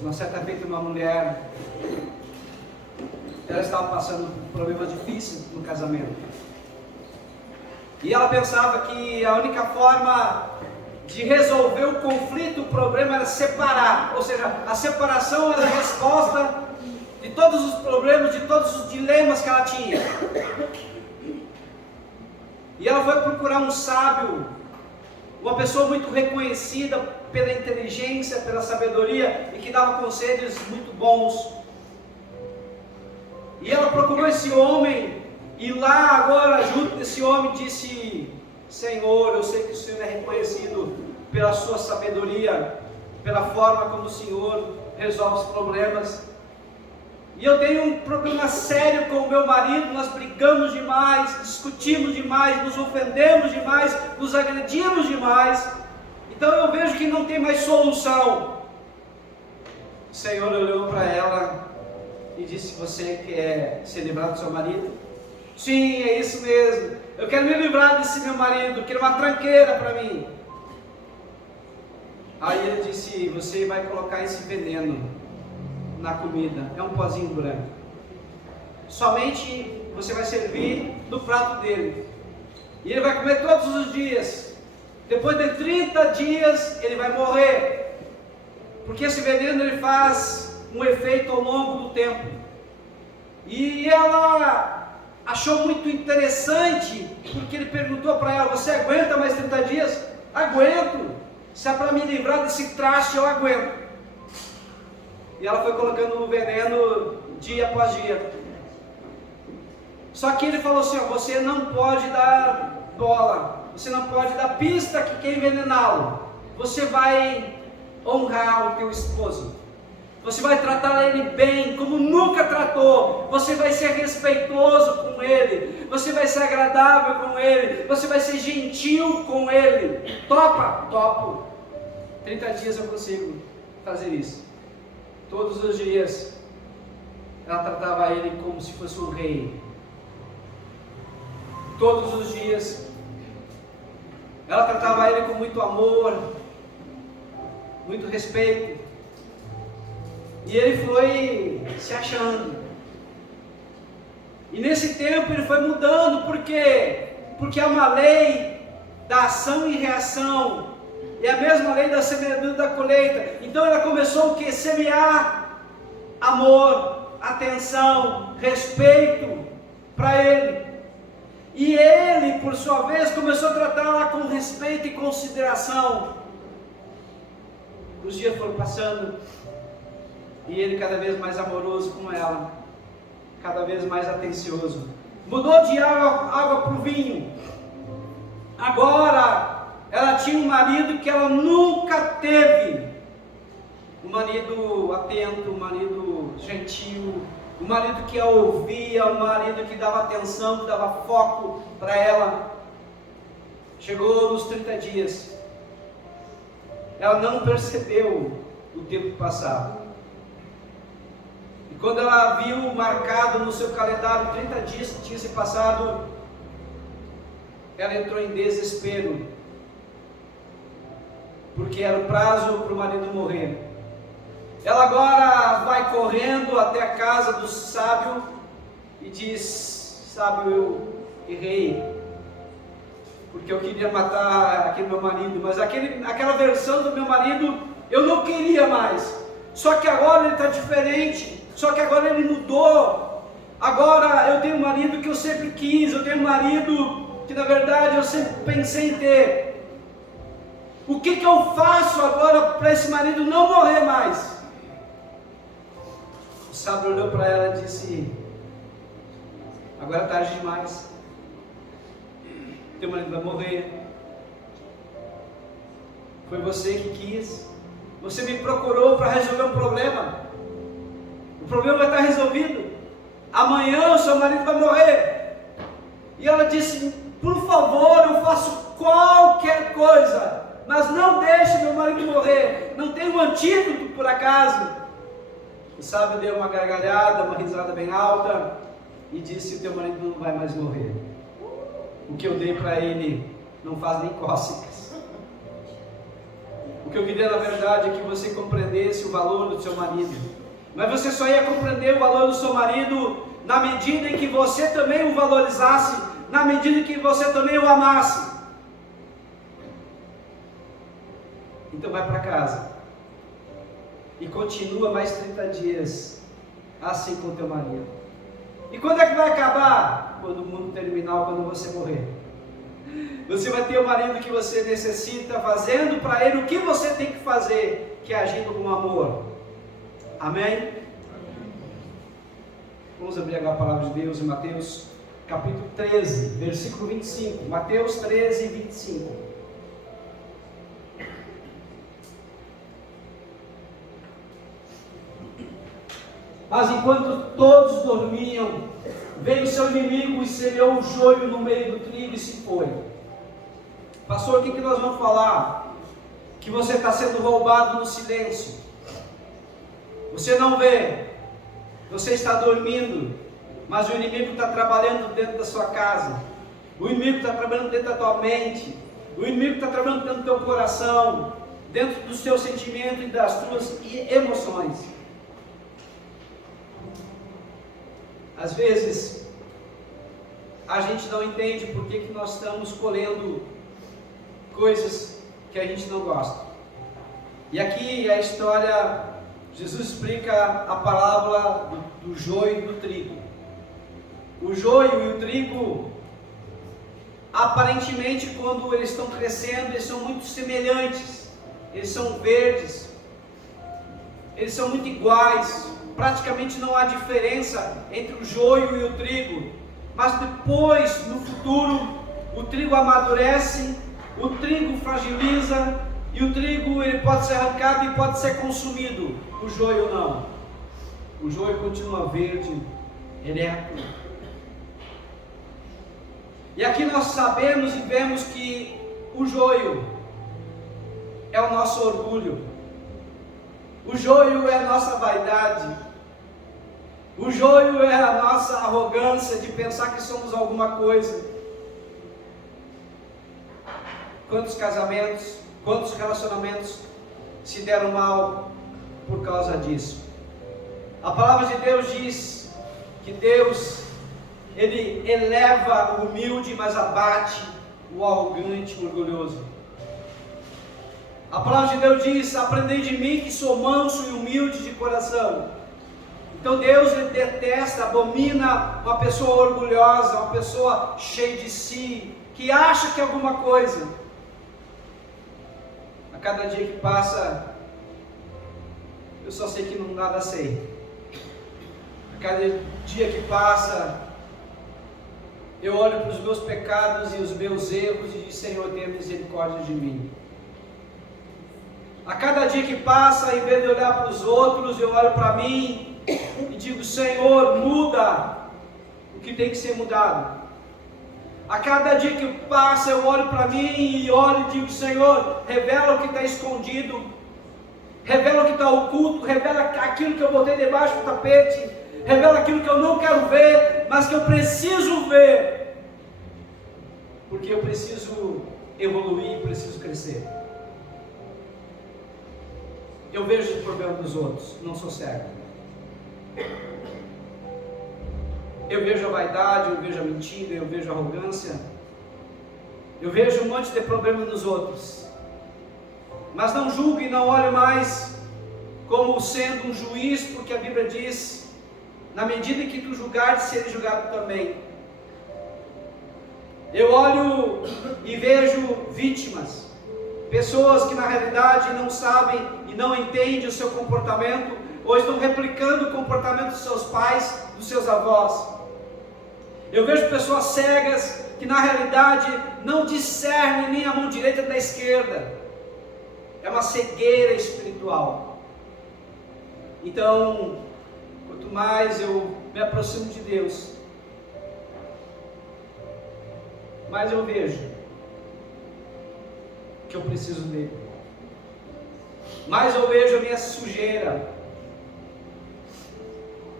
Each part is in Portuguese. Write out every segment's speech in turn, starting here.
Uma certa feita, uma mulher, ela estava passando por problemas difíceis no casamento. E ela pensava que a única forma de resolver o conflito, o problema, era separar. Ou seja, a separação era a resposta de todos os problemas, de todos os dilemas que ela tinha. E ela foi procurar um sábio, uma pessoa muito reconhecida pela inteligência, pela sabedoria, e que dava conselhos muito bons. E ela procurou esse homem, e lá agora, junto desse homem, disse: Senhor, eu sei que o Senhor é reconhecido pela sua sabedoria, pela forma como o Senhor resolve os problemas. E eu tenho um problema sério com o meu marido, nós brigamos demais, discutimos demais, nos ofendemos demais, nos agredimos demais. Então eu vejo que não tem mais solução. O Senhor olhou para ela e disse: você quer se livrar do seu marido? Sim, é isso mesmo. Eu quero me livrar desse meu marido, que é uma tranqueira para mim. Aí ele disse: você vai colocar esse veneno na comida, é um pozinho branco. Somente você vai servir no prato dele. E ele vai comer todos os dias. Depois de 30 dias ele vai morrer. Porque esse veneno ele faz um efeito ao longo do tempo. E ela achou muito interessante, porque ele perguntou para ela: você aguenta mais 30 dias? Aguento. Se é para me livrar desse traste, eu aguento. E ela foi colocando o veneno dia após dia. Só que ele falou assim: ó, você não pode dar bola, você não pode dar pista que quer envenená-lo. Você vai honrar o teu esposo, você vai tratar ele bem, como nunca tratou. Você vai ser respeitoso com ele, você vai ser agradável com ele, você vai ser gentil com ele. Topa? Topo. 30 dias eu consigo fazer isso. Todos os dias ela tratava ele como se fosse um rei. Todos os dias ela tratava ele com muito amor, muito respeito. E ele foi se achando. E nesse tempo ele foi mudando. Por quê? Porque é uma lei da ação e reação. É a mesma lei da semeadura e da colheita. Então ela começou o que? Semear amor, atenção, respeito para ele. E ele, por sua vez, começou a tratá-la com respeito e consideração. Os dias foram passando e ele cada vez mais amoroso com ela, cada vez mais atencioso. Mudou de água para o vinho. Agora ela tinha um marido que ela nunca teve. Um marido atento, um marido gentil, um marido que a ouvia, um marido que dava atenção, que dava foco para ela. Chegou nos 30 dias. Ela não percebeu o tempo passado. E quando ela viu marcado no seu calendário 30 dias que tinha se passado, ela entrou em desespero, porque era o prazo para o marido morrer. Ela agora vai correndo até a casa do sábio e diz: sábio, eu errei, porque eu queria matar aquele meu marido, mas aquela versão do meu marido eu não queria mais. Só que agora ele está diferente, só que agora ele mudou. Agora eu tenho um marido que eu sempre quis, eu tenho um marido que na verdade eu sempre pensei em ter. O que eu faço agora para esse marido não morrer mais? O sábio olhou para ela e disse: agora é tarde demais, teu marido vai morrer. Foi você que quis, você me procurou para resolver um problema. O problema vai estar resolvido. Amanhã o seu marido vai morrer. E ela disse: por favor, eu faço qualquer coisa, mas não deixe meu marido morrer. Não tem um antídoto por acaso? O sábio deu uma gargalhada, uma risada bem alta e disse: o teu marido não vai mais morrer. O que eu dei para ele não faz nem cócegas. O O que eu queria na verdade é que você compreendesse o valor do seu marido. Mas você só ia compreender o valor do seu marido na medida em que você também o valorizasse, na medida em que você também o amasse. Então vai para casa e continua mais 30 dias assim com o teu marido. E quando é que vai acabar? Quando o mundo terminar, quando você morrer. Você vai ter o marido que você necessita, fazendo para ele o que você tem que fazer, que é agindo com amor. Amém? Vamos abrir agora a palavra de Deus em Mateus capítulo 13, versículo 25. Mateus 13, 25. Mas enquanto todos dormiam, veio seu inimigo e semeou o joio no meio do trigo e se foi. Pastor, o que nós vamos falar? Que você está sendo roubado no silêncio. Você não vê, você está dormindo, mas o inimigo está trabalhando dentro da sua casa. O inimigo está trabalhando dentro da tua mente. O inimigo está trabalhando dentro do teu coração, dentro dos teus sentimentos e das tuas emoções. Às vezes, a gente não entende por que nós estamos colhendo coisas que a gente não gosta. E aqui a história, Jesus explica a parábola do joio e do trigo. O joio e o trigo, aparentemente, quando eles estão crescendo, eles são muito semelhantes. Eles são verdes. Eles são muito iguais. Praticamente não há diferença entre o joio e o trigo, mas depois, no futuro, o trigo amadurece, o trigo fragiliza, e o trigo ele pode ser arrancado e pode ser consumido. O joio não. O joio continua verde, ereto. E aqui nós sabemos e vemos que o joio é o nosso orgulho. O joio é a nossa vaidade. O joio é a nossa arrogância de pensar que somos alguma coisa. Quantos casamentos, quantos relacionamentos se deram mal por causa disso? A palavra de Deus diz que Deus, Ele eleva o humilde, mas abate o arrogante e orgulhoso. A palavra de Deus diz: aprendei de mim que sou manso e humilde de coração. Então Deus ele detesta, abomina uma pessoa orgulhosa, uma pessoa cheia de si, que acha que é alguma coisa. A cada dia que passa, eu só sei que não nada sei. A cada dia que passa, eu olho para os meus pecados e os meus erros e digo: Senhor, tenha misericórdia de mim. A cada dia que passa, em vez de olhar para os outros, eu olho para mim e digo: Senhor, muda o que tem que ser mudado. A cada dia que passa, eu olho para mim e olho e digo: Senhor, revela o que está escondido, revela o que está oculto, revela aquilo que eu botei debaixo do tapete, revela aquilo que eu não quero ver, mas que eu preciso ver, porque eu preciso evoluir, preciso crescer. Eu vejo os problemas dos outros, não sou cego. Eu vejo a vaidade, eu vejo a mentira, eu vejo a arrogância, eu vejo um monte de problema nos outros, mas não julgo e não olho mais como sendo um juiz, porque a Bíblia diz: na medida em que tu julgares, serei julgado também. Eu olho e vejo vítimas, pessoas que na realidade não sabem e não entendem o seu comportamento, ou estão replicando o comportamento dos seus pais, dos seus avós. Eu vejo pessoas cegas que na realidade não discernem nem a mão direita da esquerda. É uma cegueira espiritual. Então, quanto mais eu me aproximo de Deus, mais eu vejo que eu preciso dele. Mais eu vejo a minha sujeira.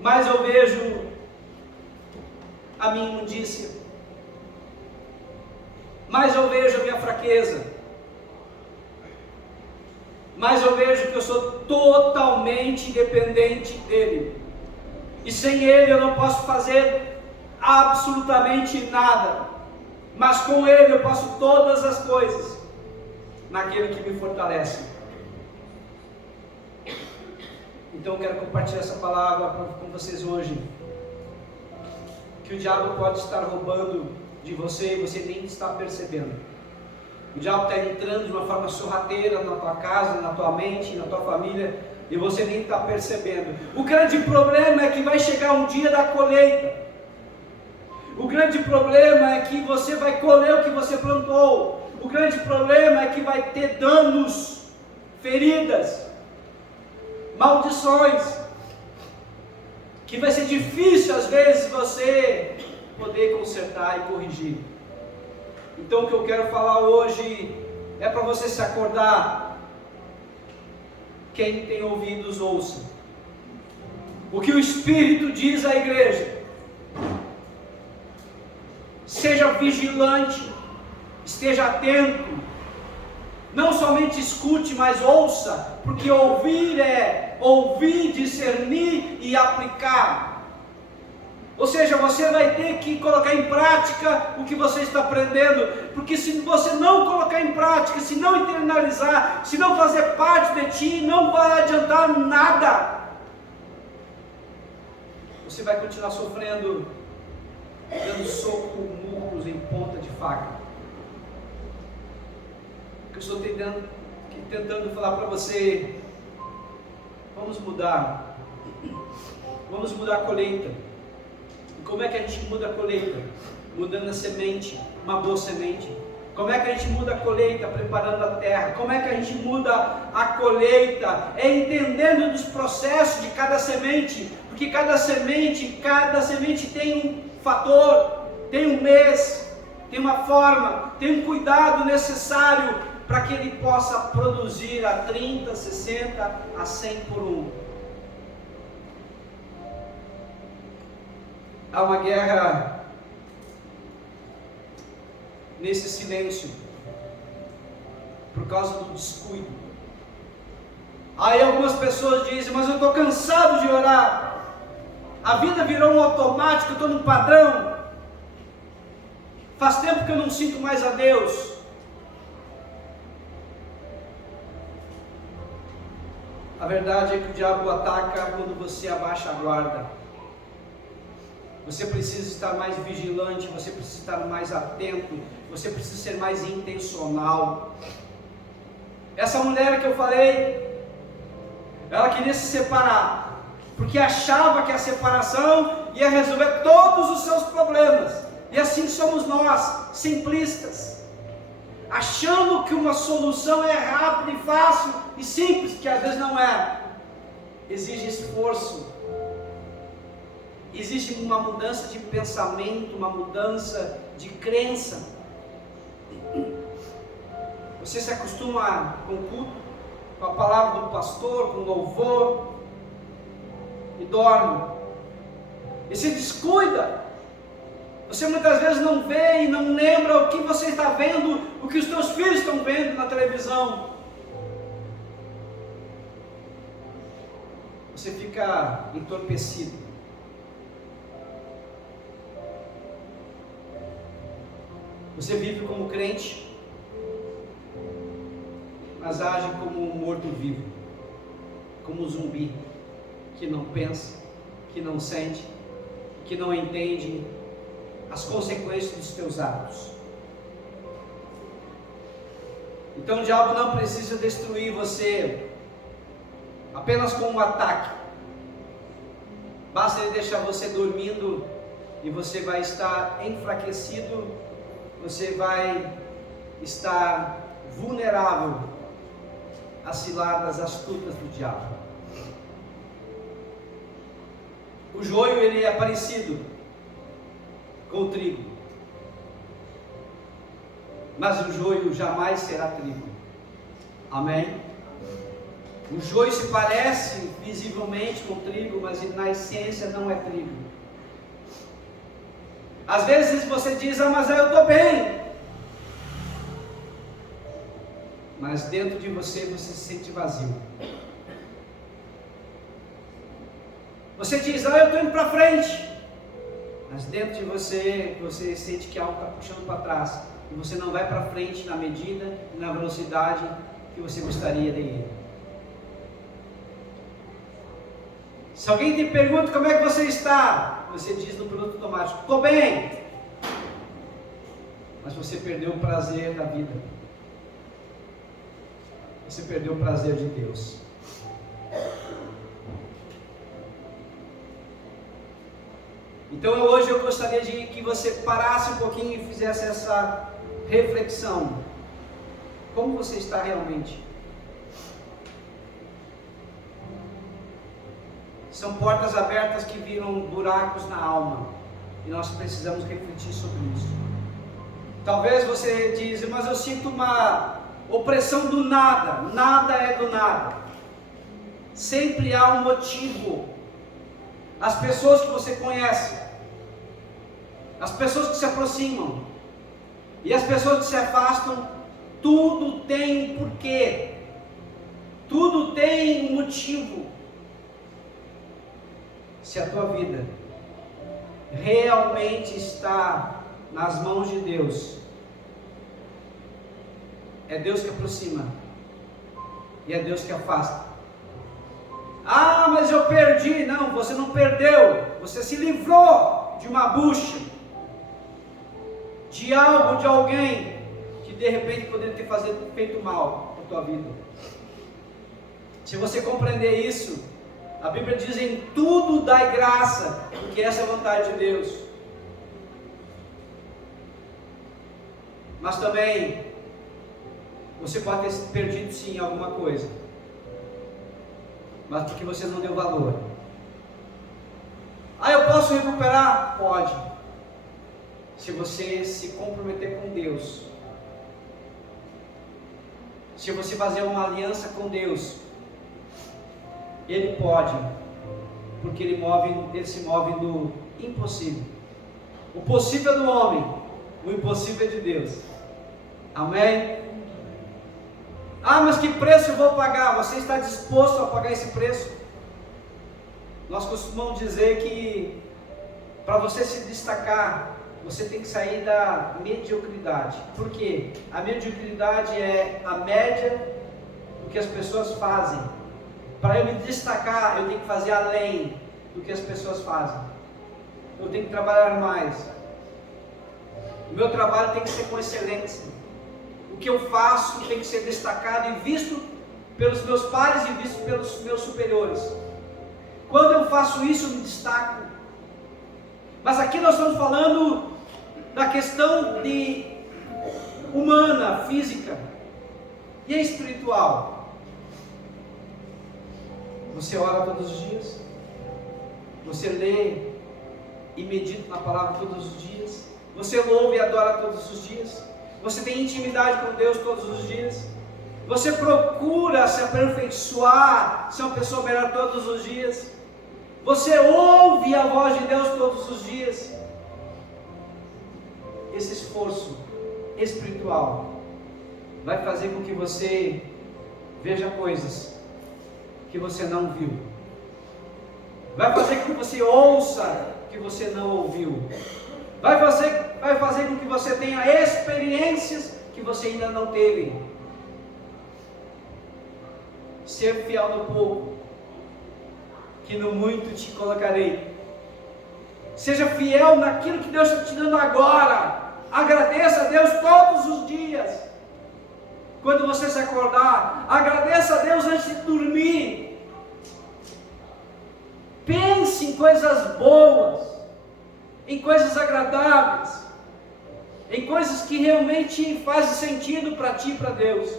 Mais eu vejo a minha imundícia. Mais eu vejo a minha fraqueza. mais eu vejo que eu sou totalmente dependente dele. E sem ele eu não posso fazer absolutamente nada. Mas com ele eu posso todas as coisas, naquele que me fortalece. Então eu quero compartilhar essa palavra com vocês hoje. Que o diabo pode estar roubando de você e você nem está percebendo. O diabo está entrando de uma forma sorrateira na tua casa, na tua mente, na tua família, e você nem está percebendo. O grande problema é que vai chegar um dia da colheita. O grande problema é que você vai colher o que você plantou. O grande problema é que vai ter danos, feridas, maldições, que vai ser difícil às vezes você poder consertar e corrigir. Então o que eu quero falar hoje é para você se acordar. Quem tem ouvidos, ouça o que o Espírito diz à igreja. Seja vigilante, esteja atento, não somente escute, mas ouça, porque ouvir é ouvir, discernir e aplicar. Ou seja, você vai ter que colocar em prática o que você está aprendendo, porque se você não colocar em prática, se não internalizar, se não fazer parte de ti, não vai adiantar nada. Você vai continuar sofrendo, dando soco com murros em ponta de faca. O que eu estou tentando falar para você, vamos mudar a colheita. E como é que a gente muda a colheita? Mudando a semente, uma boa semente. Como é que a gente muda a colheita? Preparando a terra. Como é que a gente muda a colheita? É entendendo dos processos de cada semente, porque cada semente tem um fator, tem um mês, tem uma forma, tem um cuidado necessário para que ele possa produzir a 30, 60, a 100 por um. Há uma guerra nesse silêncio, por causa do descuido. Aí algumas pessoas dizem, mas eu estou cansado de orar, a vida virou um automático, eu estou num padrão, faz tempo que eu não sinto mais a Deus. A verdade é que o diabo ataca quando você abaixa a guarda. Você precisa estar mais vigilante, você precisa estar mais atento, você precisa ser mais intencional. Essa mulher que eu falei, ela queria se separar, porque achava que a separação ia resolver todos os seus problemas. E assim somos nós, simplistas, achando que uma solução é rápida e fácil e simples, que às vezes não é. Exige esforço. Existe uma mudança de pensamento, uma mudança de crença. Você se acostuma com o culto, com a palavra do pastor, com o louvor, e dorme. E se descuida. Você muitas vezes não vê e não lembra o que você está vendo, o que os teus filhos estão vendo na televisão. Você fica entorpecido. Você vive como crente, mas age como um morto-vivo, como um zumbi, que não pensa, que não sente, que não entende as consequências dos teus atos. Então o diabo não precisa destruir você apenas com um ataque. Basta ele deixar você dormindo e você vai estar enfraquecido. Você vai estar vulnerável às ciladas astutas do diabo. O joio, ele é parecido com o trigo, mas o joio jamais será trigo. Amém? O joio se parece visivelmente com o trigo, mas na essência não é trigo. Às vezes você diz, mas eu estou bem. mas dentro de você se sente vazio. Você diz, eu estou indo para frente, mas dentro de você sente que algo está puxando para trás, e você não vai para frente na medida e na velocidade que você gostaria de ir. Se alguém te pergunta como é que você está, você diz no piloto automático, estou bem, mas você perdeu o prazer da vida, você perdeu o prazer de Deus. Então hoje eu gostaria de que você parasse um pouquinho e fizesse essa reflexão. Como você está realmente? São portas abertas que viram buracos na alma, e nós precisamos refletir sobre isso. Talvez você diz, mas eu sinto uma opressão do nada. Nada é do nada. Sempre há um motivo. As pessoas que você conhece, as pessoas que se aproximam e as pessoas que se afastam, tudo tem um porquê, tudo tem um motivo. Se a tua vida realmente está nas mãos de Deus, é Deus que aproxima e é Deus que afasta. Mas eu perdi. Não, você não perdeu, você se livrou de uma bucha, de algo, de alguém que de repente poderia ter feito mal para a tua vida. Se você compreender isso, a Bíblia diz, em tudo dai graça, porque essa é a vontade de Deus. Mas também você pode ter perdido sim alguma coisa, mas porque você não deu valor. Eu posso recuperar? Pode, se você se comprometer com Deus, se você fazer uma aliança com Deus. Ele pode, porque ele se move no impossível. O possível é do homem, o impossível é de Deus. Amém? Mas que preço eu vou pagar? Você está disposto a pagar esse preço? Nós costumamos dizer que para você se destacar, você tem que sair da mediocridade. Por quê? A mediocridade é a média do que as pessoas fazem. Para eu me destacar, eu tenho que fazer além do que as pessoas fazem. Eu tenho que trabalhar mais. O meu trabalho tem que ser com excelência. O que eu faço tem que ser destacado e visto pelos meus pares e visto pelos meus superiores. Quando eu faço isso, eu me destaco. Mas aqui nós estamos falando da questão humana, física e espiritual. Você ora todos os dias? Você lê e medita na palavra todos os dias? Você louva e adora todos os dias? Você tem intimidade com Deus todos os dias? Você procura se aperfeiçoar, ser uma pessoa melhor todos os dias? Você ouve a voz de Deus todos os dias? Esse esforço espiritual vai fazer com que você veja coisas que você não viu. Vai fazer com que você ouça que você não ouviu. Vai fazer com que você tenha experiências que você ainda não teve. Ser fiel no pouco, que no muito te colocarei. Seja fiel naquilo que Deus está te dando agora. Agradeça a Deus todos os dias. Quando você se acordar, agradeça a Deus antes de dormir. Pense em coisas boas, em coisas agradáveis, em coisas que realmente fazem sentido para ti e para Deus.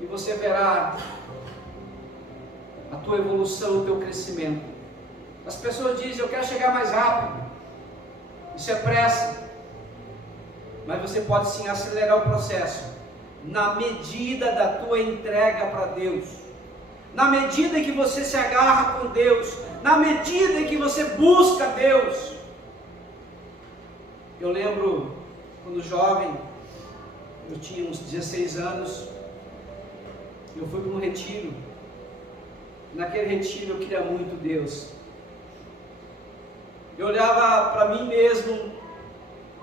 E você verá a tua evolução, o teu crescimento. As pessoas dizem, eu quero chegar mais rápido. Isso é pressa. Mas você pode sim acelerar o processo na medida da tua entrega para Deus, na medida em que você se agarra com Deus, na medida em que você busca Deus. Eu lembro, quando jovem, eu tinha uns 16 anos, eu fui para um retiro. Naquele retiro eu queria muito Deus. Eu olhava para mim mesmo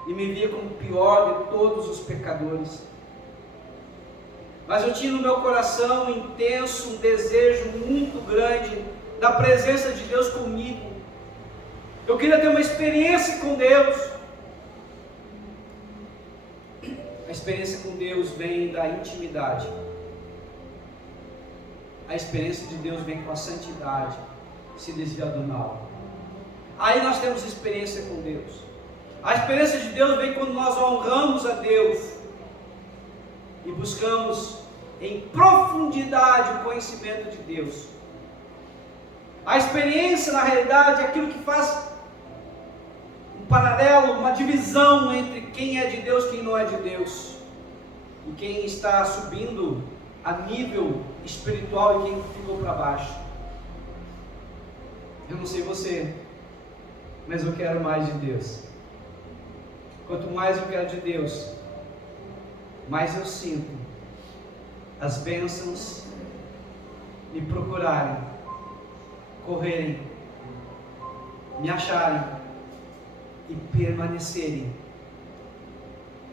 e me via como o pior de todos os pecadores. Mas eu tinha no meu coração um intenso, um desejo muito grande da presença de Deus comigo. Eu queria ter uma experiência com Deus. A experiência com Deus vem da intimidade. A experiência de Deus vem com a santidade, se desvia do mal. Aí nós temos experiência com Deus. A experiência de Deus vem quando nós honramos a Deus e buscamos em profundidade o conhecimento de Deus. A experiência, na realidade, é aquilo que faz um paralelo, uma divisão entre quem é de Deus e quem não é de Deus, e quem está subindo a nível espiritual e quem ficou para baixo. Eu não sei você, mas eu quero mais de Deus. Quanto mais eu quero de Deus, mais eu sinto as bênçãos me procurarem, correrem, me acharem e permanecerem.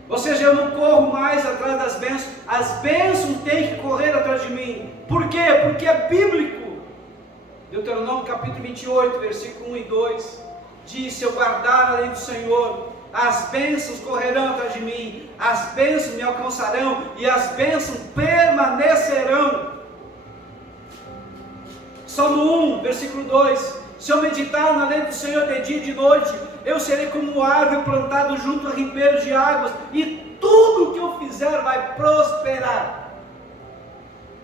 Ou seja, eu não corro mais atrás das bênçãos, as bênçãos têm que correr atrás de mim. Por quê? Porque é bíblico. Deuteronômio capítulo 28, versículo 1 e 2 diz: se eu guardar a lei do Senhor, as bênçãos correrão atrás de mim, as bênçãos me alcançarão e as bênçãos permanecerão. Salmo 1, versículo 2: se eu meditar na lei do Senhor de dia e de noite, eu serei como uma árvore plantada junto a ribeiros de águas, e tudo que eu fizer vai prosperar.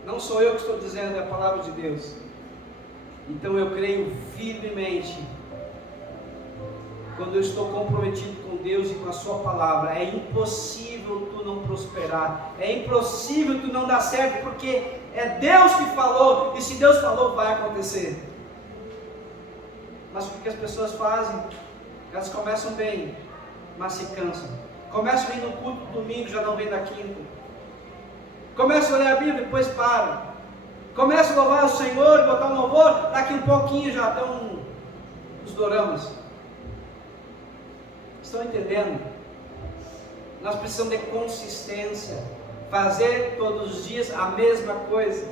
Não sou eu que estou dizendo, é a palavra de Deus. Então eu creio firmemente, quando eu estou comprometido com Deus e com a sua palavra, é impossível tu não prosperar, é impossível tu não dar certo, porque é Deus que falou, e se Deus falou, vai acontecer. Mas o que as pessoas fazem? Elas começam bem, mas se cansam. Começam a ir no culto do domingo, já não vem da quinta. Começam a ler a Bíblia, depois param. Começam a louvar o Senhor, botar um louvor, daqui um pouquinho já estão os doramas. Estão entendendo? Nós precisamos de consistência. Fazer todos os dias a mesma coisa.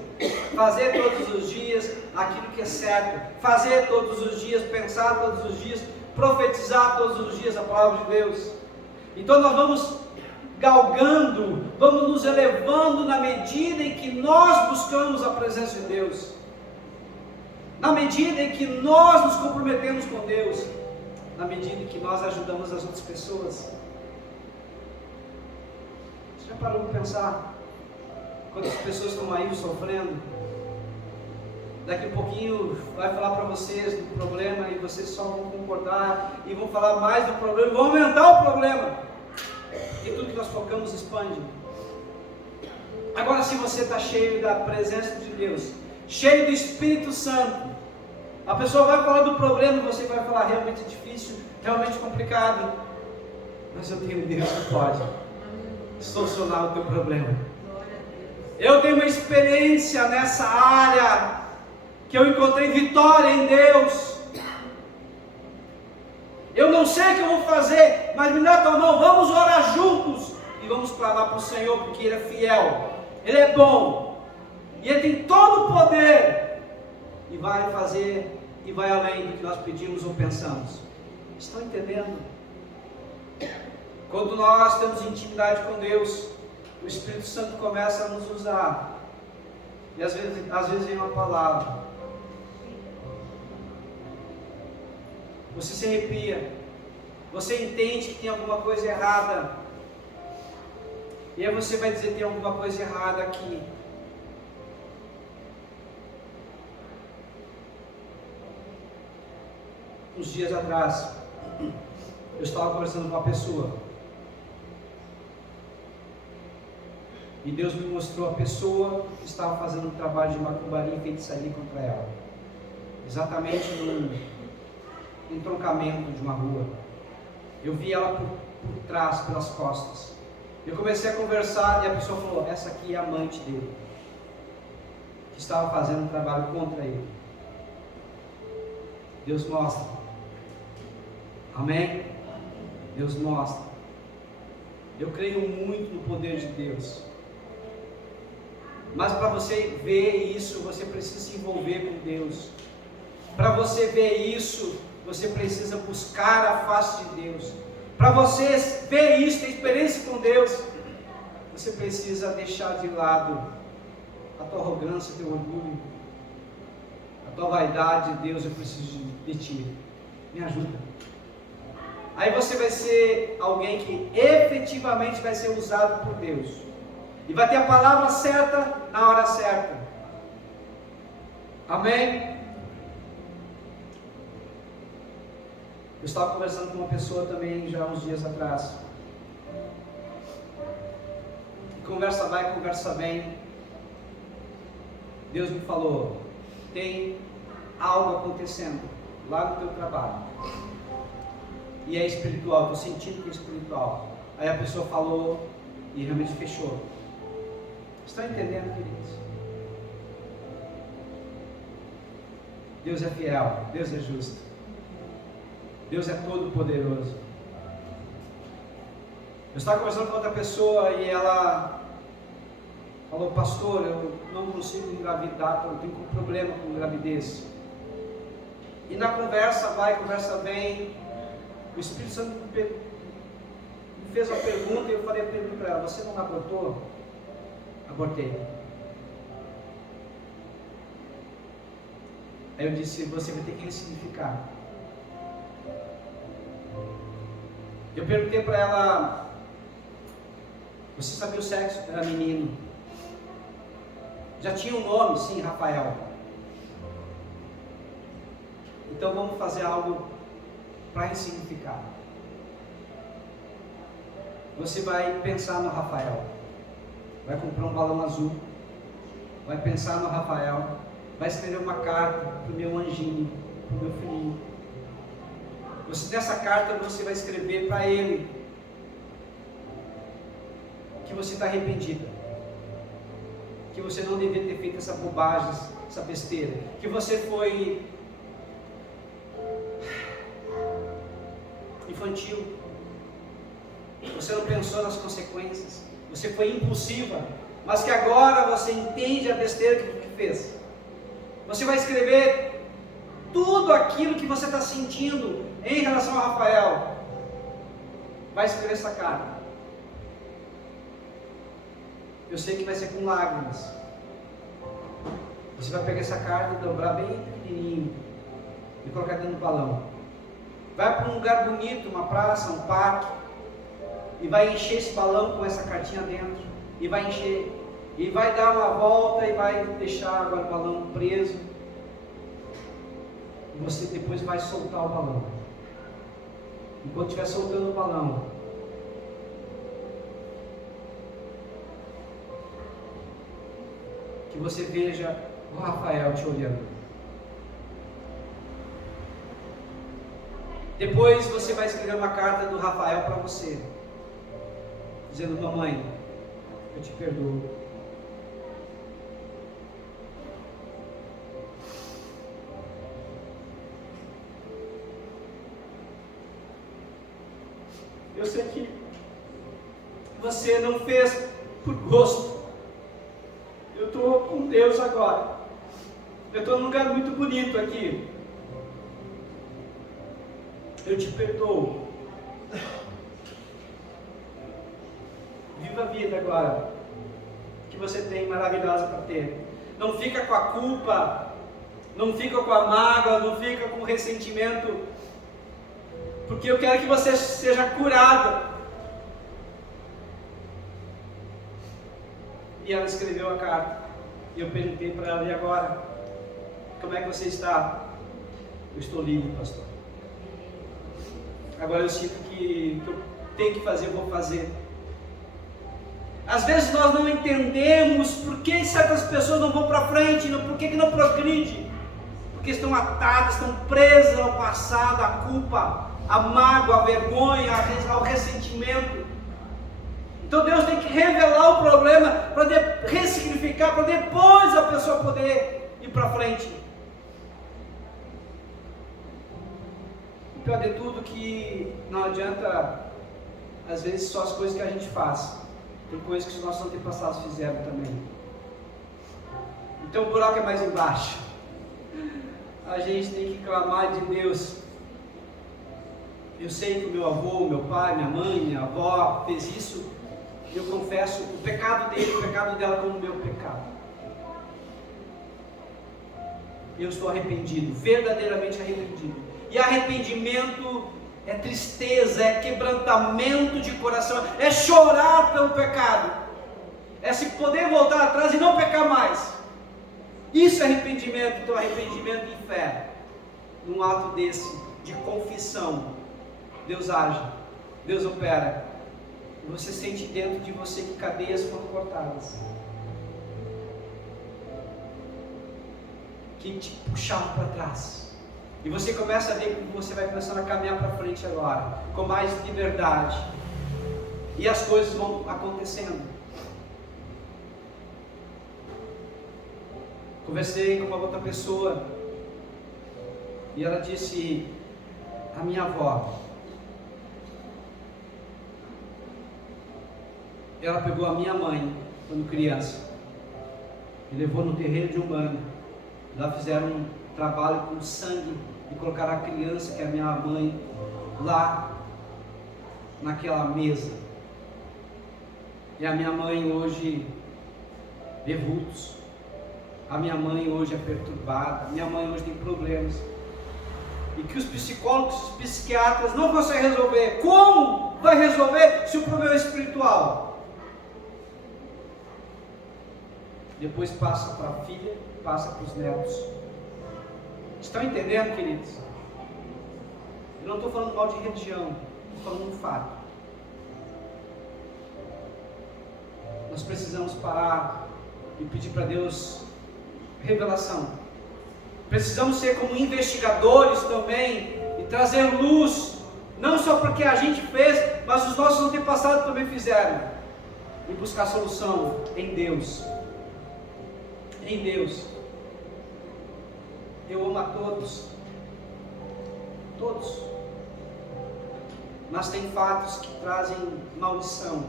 Fazer todos os dias aquilo que é certo. Fazer todos os dias, pensar todos os dias, profetizar todos os dias a palavra de Deus. Então nós vamos galgando, vamos nos elevando na medida em que nós buscamos a presença de Deus, na medida em que nós nos comprometemos com Deus, na medida em que nós ajudamos as outras pessoas. Você já parou para pensar quantas pessoas estão aí sofrendo? Daqui a pouquinho vai falar para vocês do problema e vocês só vão concordar e vão falar mais do problema, vão aumentar o problema. E tudo que nós focamos expande. Agora, se você está cheio da presença de Deus, cheio do Espírito Santo, a pessoa vai falar do problema e você vai falar: realmente é difícil, realmente complicado, mas eu tenho Deus que pode solucionar o teu problema. Eu tenho uma experiência nessa área, que eu encontrei vitória em Deus. Eu não sei o que eu vou fazer, mas me dá a tua mão, vamos orar juntos e vamos clamar para o Senhor, porque Ele é fiel, Ele é bom, e Ele tem todo o poder, e vai fazer, e vai além do que nós pedimos ou pensamos. Estão entendendo? Quando nós temos intimidade com Deus, o Espírito Santo começa a nos usar, e às vezes vem uma palavra, você se arrepia, você entende que tem alguma coisa errada, e aí você vai dizer: tem alguma coisa errada aqui. Uns dias atrás, eu estava conversando com uma pessoa, e Deus me mostrou a pessoa que estava fazendo um trabalho de macumbaria e feitiçaria contra ela, exatamente num entroncamento de uma rua. Eu vi ela por trás, pelas costas. Eu comecei a conversar e a pessoa falou: essa aqui é a amante dele. que estava fazendo um trabalho contra ele. Deus mostra. Amém? Deus mostra. Eu creio muito no poder de Deus. Mas para você ver isso, você precisa se envolver com Deus. Para você ver isso, você precisa buscar a face de Deus. Para você ver isso, ter experiência com Deus, você precisa deixar de lado a tua arrogância, o teu orgulho, a tua vaidade. Deus, eu preciso de ti, me ajuda. Aí você vai ser alguém que efetivamente vai ser usado por Deus, e vai ter a palavra certa na hora certa. Amém? Eu estava conversando com uma pessoa também já uns dias atrás. Conversa vai, conversa vem. Deus me falou: tem algo acontecendo lá no teu trabalho, e é espiritual, estou sentindo que é espiritual. Aí a pessoa falou e realmente fechou. Estão entendendo, queridos? Deus é fiel, Deus é justo, Deus é todo poderoso. Eu estava conversando com outra pessoa e ela falou: pastor, eu não consigo engravidar, eu tenho um problema com gravidez. E na conversa vai, conversa vem, o Espírito Santo me fez uma pergunta e eu falei a pergunta para ela: você não abortou? Abortei. Aí eu disse: você vai ter que ressignificar. Eu perguntei para ela: você sabia o sexo? Era menino. Já tinha um nome? Sim, Rafael. Então vamos fazer algo para ressignificar. Você vai pensar no Rafael, vai comprar um balão azul, vai pensar no Rafael, vai escrever uma carta para o meu anjinho, para o meu filhinho. Nessa carta você vai escrever para ele que você está arrependida, que você não devia ter feito essa bobagem, essa besteira, que você foi infantil, você não pensou nas consequências, você foi impulsiva, mas que agora você entende a besteira que fez. Você vai escrever tudo aquilo que você está sentindo em relação a Rafael. Vai escrever essa carta. Eu sei que vai ser com lágrimas. Você vai pegar essa carta e dobrar bem pequenininho e colocar dentro do balão. Vai para um lugar bonito, uma praça, um parque, e vai encher esse balão com essa cartinha dentro, e vai encher, e vai dar uma volta e vai deixar agora o balão preso. E você depois vai soltar o balão. Enquanto estiver soltando o balão, que você veja o Rafael te olhando. Depois você vai escrever uma carta do Rafael para você, dizendo: mamãe, eu te perdoo. Eu sei que você não fez por gosto. Eu estou com Deus agora. Eu estou num lugar muito bonito aqui. Eu te perdoo. Viva a vida agora que você tem, maravilhosa para ter. Não fica com a culpa, não fica com a mágoa, não fica com o ressentimento, porque eu quero que você seja curada. E ela escreveu a carta, e eu perguntei para ela: e agora? Como é que você está? Eu estou livre, pastor. Agora eu sinto que eu tenho que fazer, eu vou fazer. Às vezes nós não entendemos por que certas pessoas não vão para frente, por que não progridem, porque estão atadas, estão presas ao passado, à culpa, à mágoa, à vergonha, ao ressentimento. Então Deus tem que revelar o problema para ressignificar, para depois a pessoa poder ir para frente. O pior de tudo que não adianta, às vezes, só as coisas que a gente faz. Tem coisas que os nossos antepassados fizeram também. Então o buraco é mais embaixo. A gente tem que clamar de Deus. Eu sei que meu avô, meu pai, minha mãe, minha avó fez isso. Eu confesso o pecado dele, o pecado dela como meu pecado. Eu estou arrependido, verdadeiramente arrependido. E arrependimento é tristeza, é quebrantamento de coração, é chorar pelo pecado, é se poder voltar atrás e não pecar mais. Isso é arrependimento. Então arrependimento e fé. Num ato desse, de confissão, Deus age, Deus opera. Você sente dentro de você que cadeias foram cortadas, que te puxavam para trás. E você começa a ver que você vai começando a caminhar para frente agora, com mais liberdade. E as coisas vão acontecendo. Conversei com uma outra pessoa, e ela disse, a minha avó, ela pegou a minha mãe, quando criança, e levou no terreiro de Umbanda. Lá fizeram um trabalho com sangue, e colocaram a criança, que é a minha mãe, lá, naquela mesa. E a minha mãe hoje vê vultos. A minha mãe hoje é perturbada. A minha mãe hoje tem problemas. E que os psicólogos, os psiquiatras não conseguem resolver. Como vai resolver se o problema é espiritual? Depois passa para a filha, passa para os netos. Estão entendendo, queridos? Eu não estou falando mal de religião, estou falando um fato. Nós precisamos parar e pedir para Deus revelação. Precisamos ser como investigadores também e trazer luz, não só porque a gente fez, mas os nossos antepassados também fizeram, e buscar solução em Deus. Em Deus. Eu amo a todos, todos, mas tem fatos que trazem maldição,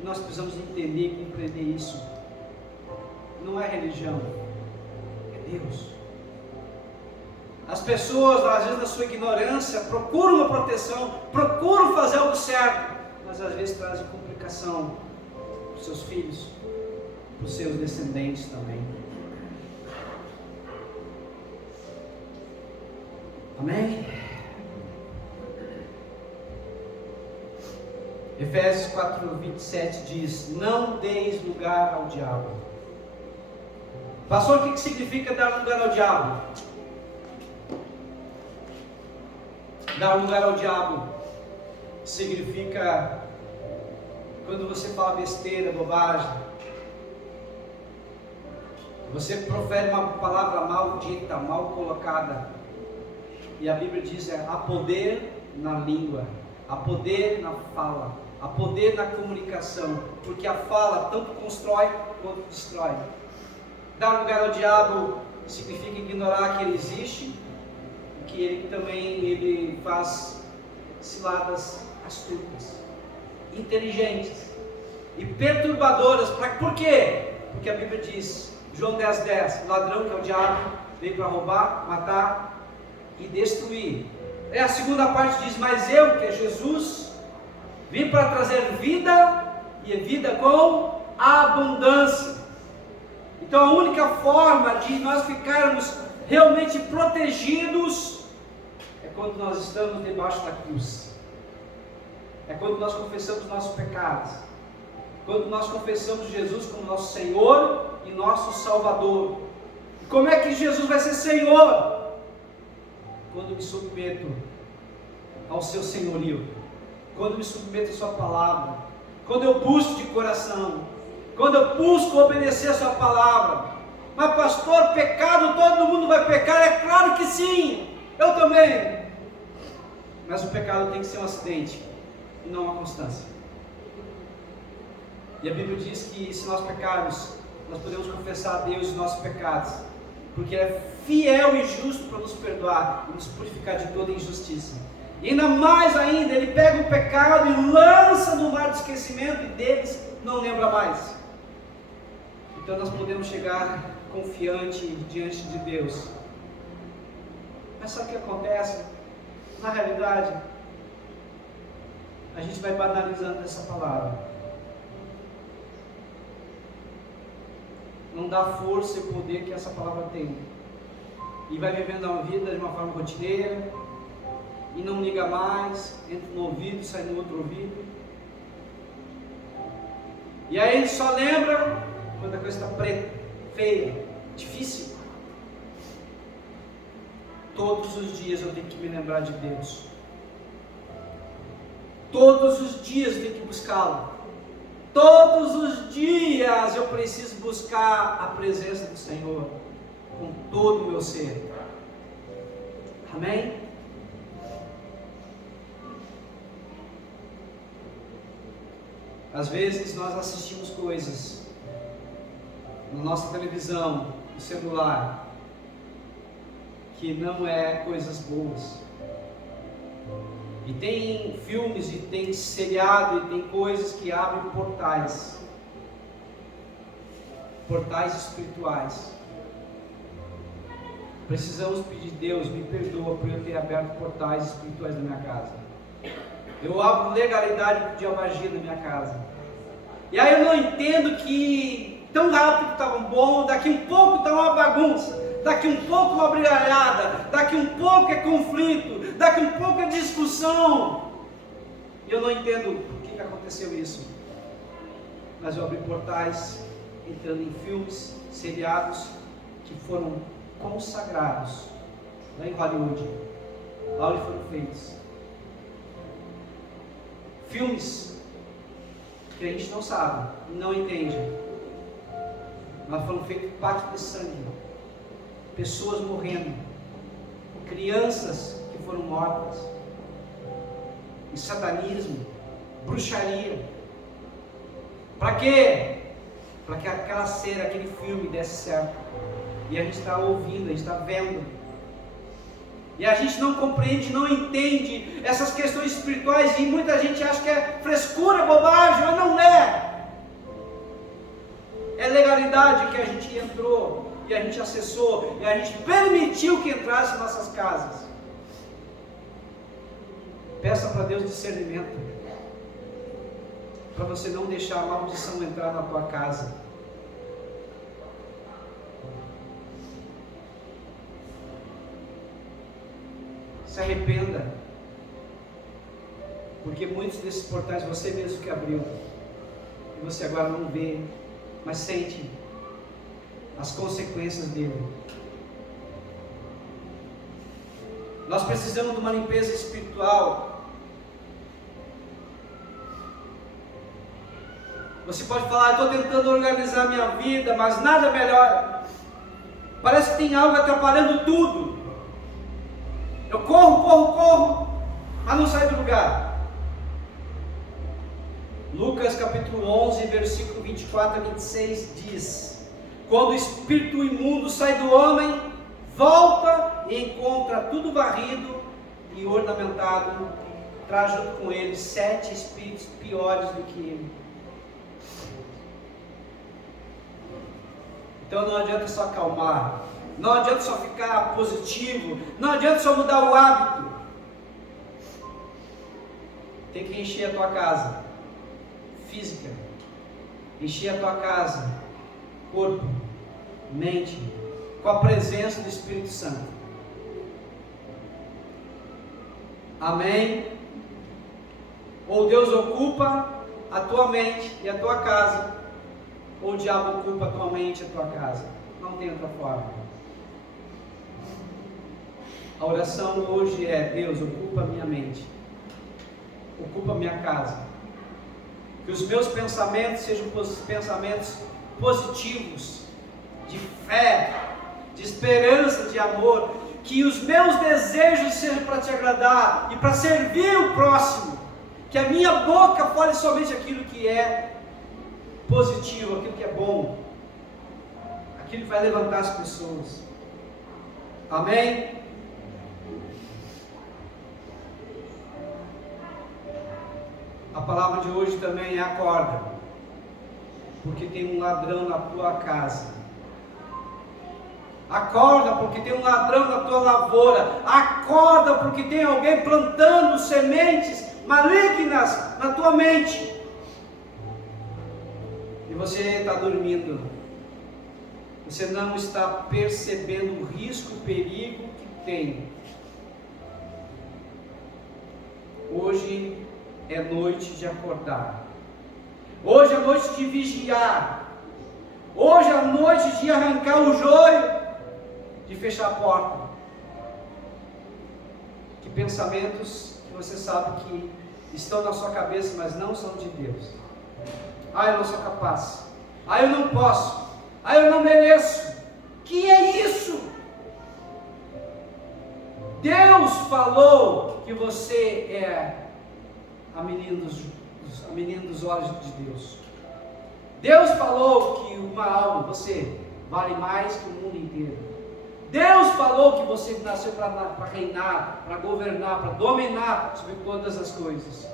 e nós precisamos entender e compreender isso. Não é religião, é Deus. As pessoas, às vezes na sua ignorância, procuram uma proteção, procuram fazer algo certo, mas às vezes trazem complicação para os seus filhos, para os seus descendentes também. Amém? Efésios 4:27 diz, não deis lugar ao diabo. Pastor, o que significa dar lugar ao diabo? Dar lugar ao diabo significa quando você fala besteira, bobagem, você profere uma palavra maldita, mal colocada, e a Bíblia diz, há poder na língua, há poder na fala, há poder na comunicação, porque a fala tanto constrói quanto destrói. Dar lugar ao diabo significa ignorar que ele existe, que ele também faz ciladas astutas, inteligentes e perturbadoras. Por quê? Porque a Bíblia diz, João 10:10, o ladrão, que é o diabo, veio para roubar, matar e destruir. A segunda parte diz, mas eu, que é Jesus, vim para trazer vida e vida com abundância. Então a única forma de nós ficarmos realmente protegidos é quando nós estamos debaixo da cruz, é quando nós confessamos nossos pecados, quando nós confessamos Jesus como nosso Senhor e nosso Salvador. E como é que Jesus vai ser Senhor? Quando me submeto ao seu senhorio, quando me submeto à sua palavra, quando eu busco de coração, quando eu busco obedecer a sua palavra. Mas pastor, pecado, todo mundo vai pecar? É claro que sim, eu também. Mas o pecado tem que ser um acidente e não uma constância. E a Bíblia diz que se nós pecarmos, nós podemos confessar a Deus os nossos pecados, porque Ele é fiel e justo para nos perdoar e nos purificar de toda injustiça. E ainda mais ainda, Ele pega o pecado e lança no mar do esquecimento e deles não lembra mais. Então nós podemos chegar confiante diante de Deus. Mas sabe o que acontece? Na realidade, a gente vai banalizando essa palavra. Não dá força e poder que essa palavra tem. E vai vivendo a vida de uma forma rotineira, e não liga mais, entra no ouvido e sai no outro ouvido. E aí ele só lembra quando a coisa está preta, feia, difícil. Todos os dias eu tenho que me lembrar de Deus. Todos os dias eu tenho que buscá-lo. Todos os dias eu preciso buscar a presença do Senhor com todo o meu ser. Amém? Às vezes nós assistimos coisas na nossa televisão, no celular, que não é coisas boas. E tem filmes, e tem seriado, e tem coisas que abrem portais espirituais. Precisamos pedir: Deus, me perdoa por eu ter aberto portais espirituais na minha casa. Eu abro legalidade para o diabo agir na minha casa. E aí eu não entendo que tão rápido estava bom, daqui um pouco está uma bagunça, daqui um pouco uma brigalhada, daqui um pouco é conflito, daqui um pouco é discussão. E eu não entendo por que aconteceu isso. Mas eu abri portais entrando em filmes, seriados que foram consagrados lá em Hollywood, lá onde foram feitos. Filmes que a gente não sabe, não entende, mas foram feitos pacto de sangue, pessoas morrendo, crianças que foram mortas, e satanismo, bruxaria. Para quê? Para que aquela cena, aquele filme desse certo. E a gente está ouvindo, a gente está vendo. E a gente não compreende, não entende essas questões espirituais, e muita gente acha que é frescura, bobagem, mas não é. É legalidade que a gente entrou, e a gente acessou, e a gente permitiu que entrasse em nossas casas. Peça para Deus discernimento, para você não deixar a maldição entrar na tua casa. Se arrependa, porque muitos desses portais você mesmo que abriu, e você agora não vê, mas sente as consequências dele. Nós precisamos de uma limpeza espiritual. Você pode falar: estou tentando organizar minha vida, mas nada melhor. Parece que tem algo atrapalhando tudo. Eu corro, mas não saio do lugar. Lucas capítulo 11, versículo 24 a 26 diz: quando o espírito imundo sai do homem, volta e encontra tudo varrido e ornamentado, traz junto com ele 7 espíritos piores do que ele. Então não adianta só acalmar, não adianta só ficar positivo, não adianta só mudar o hábito. Tem que encher a tua casa física, encher a tua casa, corpo, mente, com a presença do Espírito Santo. Amém? Ou Deus ocupa a tua mente e a tua casa, ou o diabo ocupa a tua mente e a tua casa. Não tem outra forma. A oração hoje é: Deus, ocupa a minha mente, ocupa a minha casa, que os meus pensamentos sejam pensamentos positivos, de fé, de esperança, de amor, que os meus desejos sejam para te agradar e para servir o próximo, que a minha boca fale somente aquilo que é positivo, aquilo que é bom, aquilo que vai levantar as pessoas. Amém? A palavra de hoje também é acorda, porque tem um ladrão na tua casa. Acorda, porque tem um ladrão na tua lavoura. Acorda, porque tem alguém plantando sementes malignas na tua mente. E você está dormindo. Você não está percebendo o risco, o perigo que tem. Hoje é noite de acordar. Hoje é noite de vigiar. Hoje é noite de arrancar o joio, de fechar a porta. Que pensamentos que você sabe que estão na sua cabeça, mas não são de Deus. Ah, eu não sou capaz. Ah, eu não posso. Ah, eu não mereço. Que é isso? Deus falou que você é a menina dos olhos de Deus. Deus falou que uma alma, você, vale mais que o mundo inteiro. Deus falou que você nasceu para reinar, para governar, para dominar sobre todas as coisas.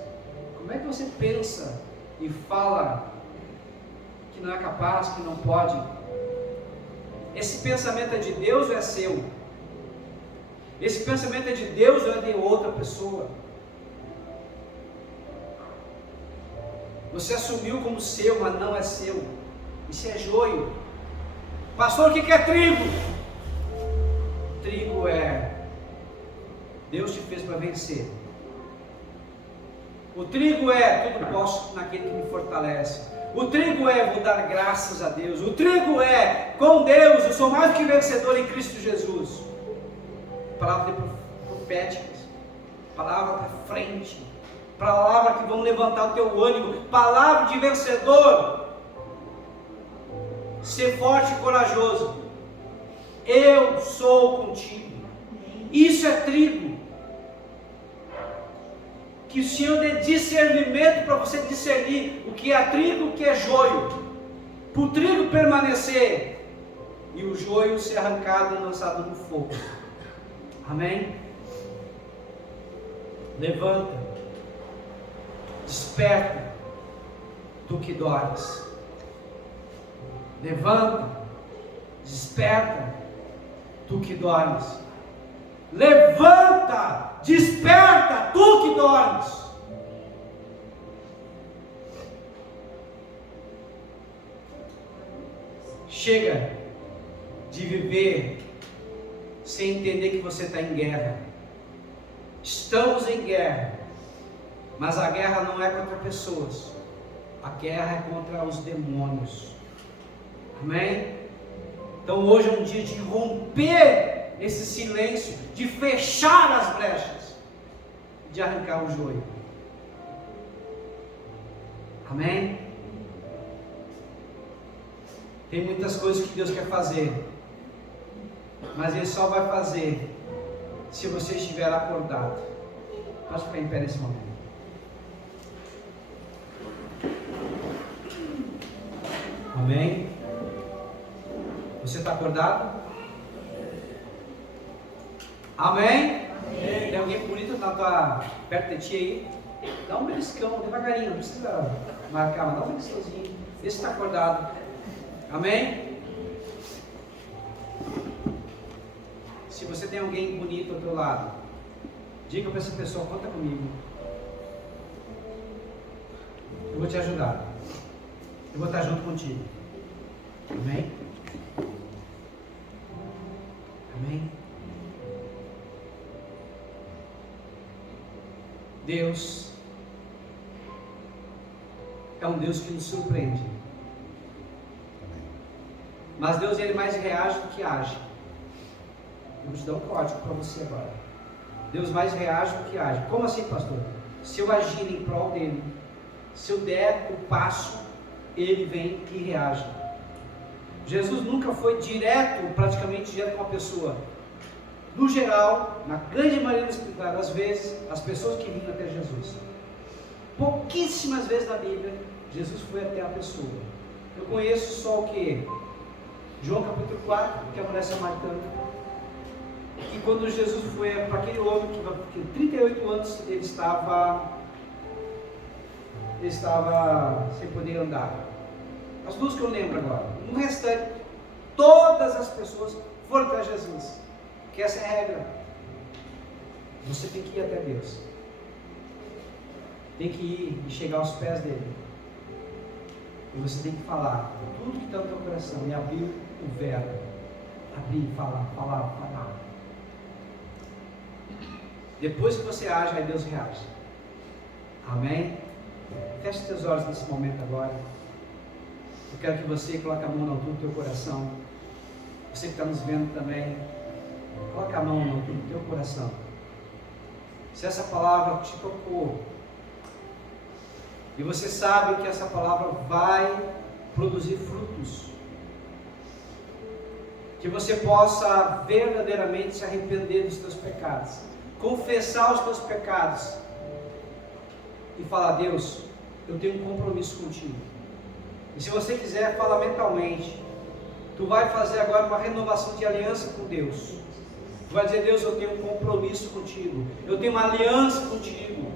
Como é que você pensa e fala que não é capaz, que não pode? Esse pensamento é de Deus ou é seu? Esse pensamento é de Deus ou é de outra pessoa? Você assumiu como seu, mas não é seu. Isso é joio. Pastor, o que é trigo? Trigo é Deus te fez para vencer. O trigo é tudo posso naquele que me fortalece. O trigo é vou dar graças a Deus. O trigo é com Deus eu sou mais do que vencedor em Cristo Jesus. Palavras proféticas, palavra para frente, palavra que vão levantar o teu ânimo, palavra de vencedor. Ser forte e corajoso. Eu sou contigo. Isso é trigo. Que o Senhor dê discernimento para você discernir o que é trigo e o que é joio. Para o trigo permanecer e o joio ser arrancado e lançado no fogo. Amém? Levanta, desperta, tu que dormes. Levanta, desperta, tu que dormes. Levanta, desperta, tu que dormes. Chega de viver sem entender que você está em guerra. Estamos em guerra, mas a guerra não é contra pessoas, a guerra é contra os demônios. Amém? Então hoje é um dia de romper esse silêncio, de fechar as brechas, de arrancar o joio. Amém? Tem muitas coisas que Deus quer fazer, mas Ele só vai fazer se você estiver acordado. Pode ficar em pé nesse momento. Amém? Você está acordado? Amém? Amém? Tem alguém bonito perto de ti aí? Dá um beliscão, devagarinho, não precisa marcar, mas dá um beliscãozinho. Vê se está acordado. Amém? Se você tem alguém bonito ao teu lado, diga para essa pessoa, conta comigo. Eu vou te ajudar. Eu vou estar junto contigo. Amém? Amém? Deus é um Deus que nos surpreende. Mas Deus, Ele mais reage do que age. Eu vou te dar um código para você agora. Deus mais reage do que age. Como assim, pastor? Se eu agir em prol dele, se eu der o passo, Ele vem e reage. Jesus nunca foi praticamente direto com a pessoa. No geral, na grande maioria das vezes, as pessoas que vinham até Jesus. Pouquíssimas vezes na Bíblia, Jesus foi até a pessoa. Eu conheço só o que? João capítulo 4, que é a mulher samaritana. E quando Jesus foi para aquele homem que 38 anos ele estava sem poder andar. As duas que eu lembro agora. No restante, todas as pessoas foram para Jesus. Que essa é a regra. Você tem que ir até Deus. Tem que ir e chegar aos pés dele. E você tem que falar tudo que está no teu coração e abrir o verbo. Abrir, falar. Depois que você age, aí Deus reage. Amém? Feche os teus olhos nesse momento agora. Eu quero que você coloque a mão na altura do teu coração. Você que está nos vendo também, coloque a mão na altura do teu coração. Se essa palavra te tocou, e você sabe que essa palavra vai produzir frutos, que você possa verdadeiramente se arrepender dos teus pecados, confessar os teus pecados e falar: Deus, eu tenho um compromisso contigo. E se você quiser, fala mentalmente. Tu vai fazer agora uma renovação de aliança com Deus. Tu vai dizer: Deus, eu tenho um compromisso contigo, eu tenho uma aliança contigo.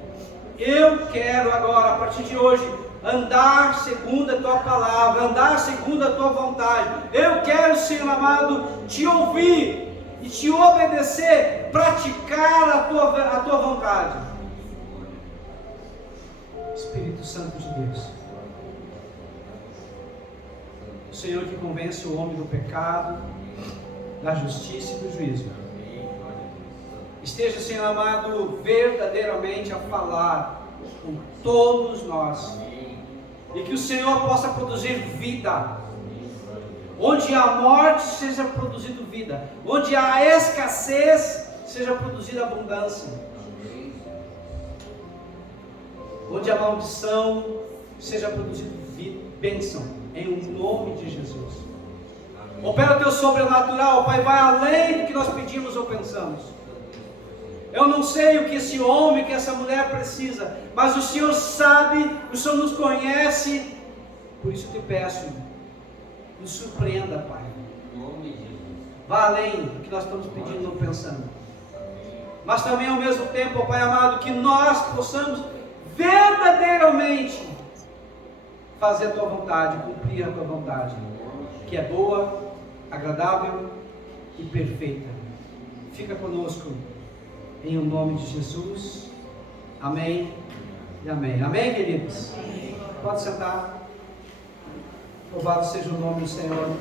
Eu quero agora, a partir de hoje, andar segundo a tua palavra, andar segundo a tua vontade. Eu quero, Senhor amado, te ouvir e te obedecer, praticar a tua vontade. Espírito Santo de Deus, o Senhor que convence o homem do pecado, da justiça e do juízo, esteja, Senhor amado, verdadeiramente a falar com todos nós, e que o Senhor possa produzir vida. Onde há morte, seja produzido vida. Onde há escassez, seja produzida abundância. Onde há maldição, seja produzido bênção, em nome de Jesus. Opera o teu sobrenatural, Pai, vai além do que nós pedimos ou pensamos. Eu não sei o que esse homem, que essa mulher precisa, mas o Senhor sabe, o Senhor nos conhece. Por isso te peço, nos surpreenda, Pai. Vá além do que nós estamos pedindo ou pensando. Mas também ao mesmo tempo, Pai amado, que nós possamos verdadeiramente fazer a tua vontade, cumprir a tua vontade, que é boa, agradável e perfeita. Fica conosco, em nome de Jesus. Amém e amém. Amém, queridos? Pode sentar. Louvado seja o nome do Senhor.